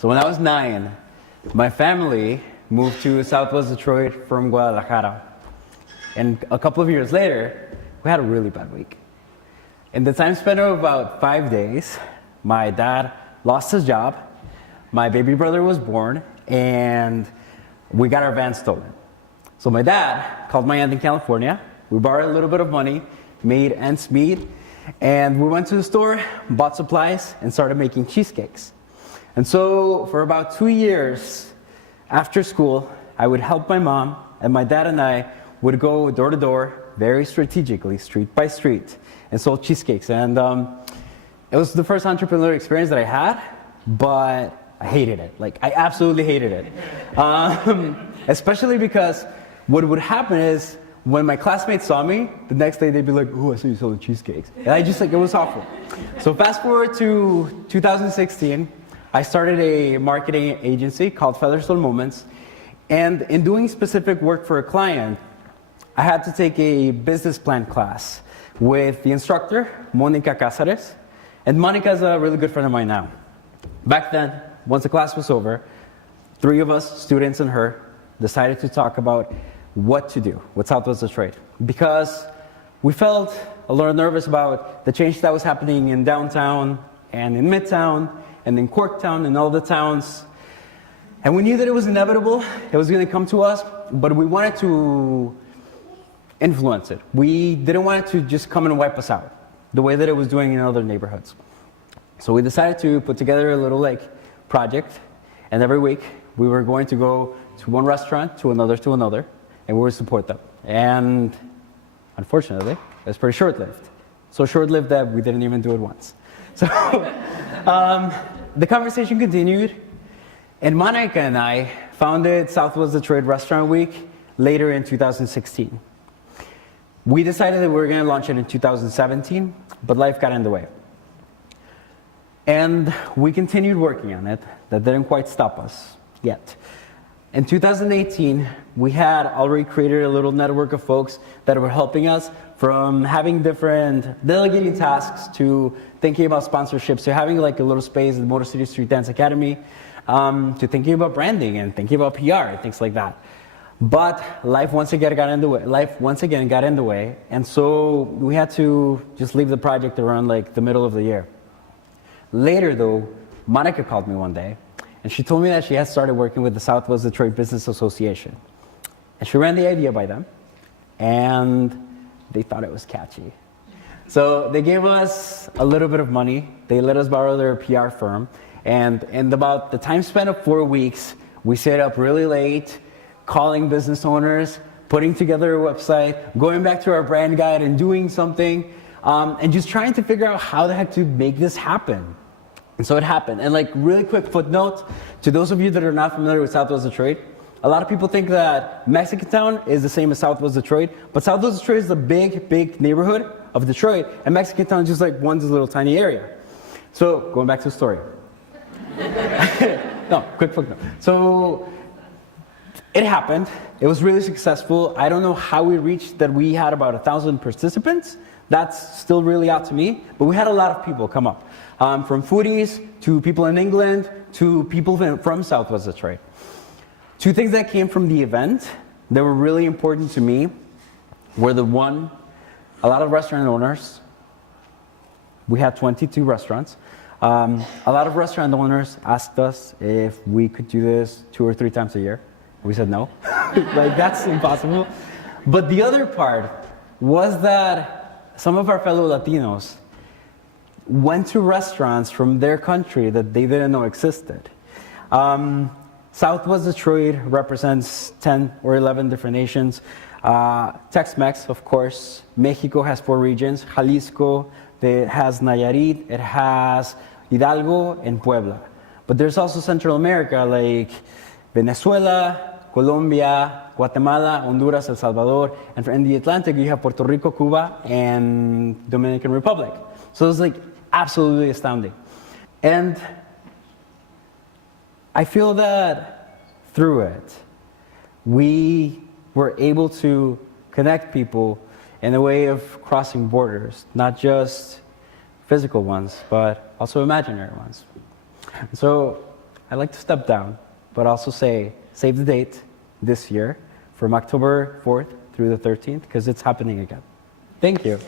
So when I was 9, my family moved to Southwest Detroit from Guadalajara. And a couple of years later, we had a really bad week. In the time span of about 5 days, my dad lost his job, my baby brother was born, and we got our van stolen. So my dad called my aunt in California. We borrowed a little bit of money, made ends meet, and we went to the store, bought supplies, and started making cheesecakes. And so for about 2 years after school, I would help my mom, and my dad and I would go door to door, very strategically, street by street, and sold cheesecakes. And it was the first entrepreneurial experience that I had, but I hated it. Like, I absolutely hated it. Especially because what would happen is, when my classmates saw me, the next day they'd be like, "Oh, I saw you selling cheesecakes." And I just, like, it was awful. So fast forward to 2016, I started a marketing agency called Featherstone Moments. And in doing specific work for a client, I had to take a business plan class with the instructor, Monica Cáceres. And Monica's a really good friend of mine now. Back then, once the class was over, 3 of us, students and her, decided to talk about what to do with Southwest Detroit, because we felt a little nervous about the change that was happening in downtown and in Midtown and in Corktown and all the towns. And we knew that it was inevitable, it was going to come to us, but we wanted to influence it. We didn't want it to just come and wipe us out the way that it was doing in other neighborhoods. So we decided to put together a little project, and every week we were going to go to one restaurant, to another, and we would support them. And unfortunately, it was pretty short-lived. So short-lived that we didn't even do it once. So the conversation continued, and Monica and I founded Southwest Detroit Restaurant Week later in 2016. We decided that we were going to launch it in 2017, but life got in the way. And we continued working on it. That didn't quite stop us yet. In 2018, we had already created a little network of folks that were helping us, from having different delegating tasks to thinking about sponsorships, to having like a little space at the Motor City Street Dance Academy, to thinking about branding and thinking about PR and things like that. But life once again got in the way, and so we had to just leave the project around like the middle of the year. Later though, Monica called me one day, and she told me that she had started working with the Southwest Detroit Business Association. And she ran the idea by them, and they thought it was catchy. So they gave us a little bit of money, they let us borrow their PR firm, and in about the time span of 4 weeks, we stayed up really late, calling business owners, putting together a website, going back to our brand guide and doing something, and just trying to figure out how the heck to make this happen. And so it happened. And like, really quick footnote, to those of you that are not familiar with Southwest Detroit, a lot of people think that Mexican Town is the same as Southwest Detroit, but Southwest Detroit is the big neighborhood of Detroit, and Mexican Town is just like one little tiny area. So, going back to the story. No, quick footnote. So, it happened. It was really successful. I don't know how we reached that we had about 1,000 participants. That's still really out to me, but we had a lot of people come up. From foodies, to people in England, to people from Southwest Detroit. 2 things that came from the event that were really important to me were a lot of restaurant owners. We had 22 restaurants. A lot of restaurant owners asked us if we could do this 2 or 3 times a year. We said no. Like, that's impossible. But the other part was that some of our fellow Latinos went to restaurants from their country that they didn't know existed. Southwest Detroit represents 10 or 11 different nations. Tex-Mex, of course. Mexico has 4 regions. Jalisco, it has Nayarit, it has Hidalgo, and Puebla. But there's also Central America, like Venezuela, Colombia, Guatemala, Honduras, El Salvador, and in the Atlantic you have Puerto Rico, Cuba, and Dominican Republic. So it's like absolutely astounding. And I feel that through it, we were able to connect people in a way of crossing borders, not just physical ones, but also imaginary ones. So I'd like to step down, but also say, save the date this year from October 4th through the 13th, because it's happening again. Thank you.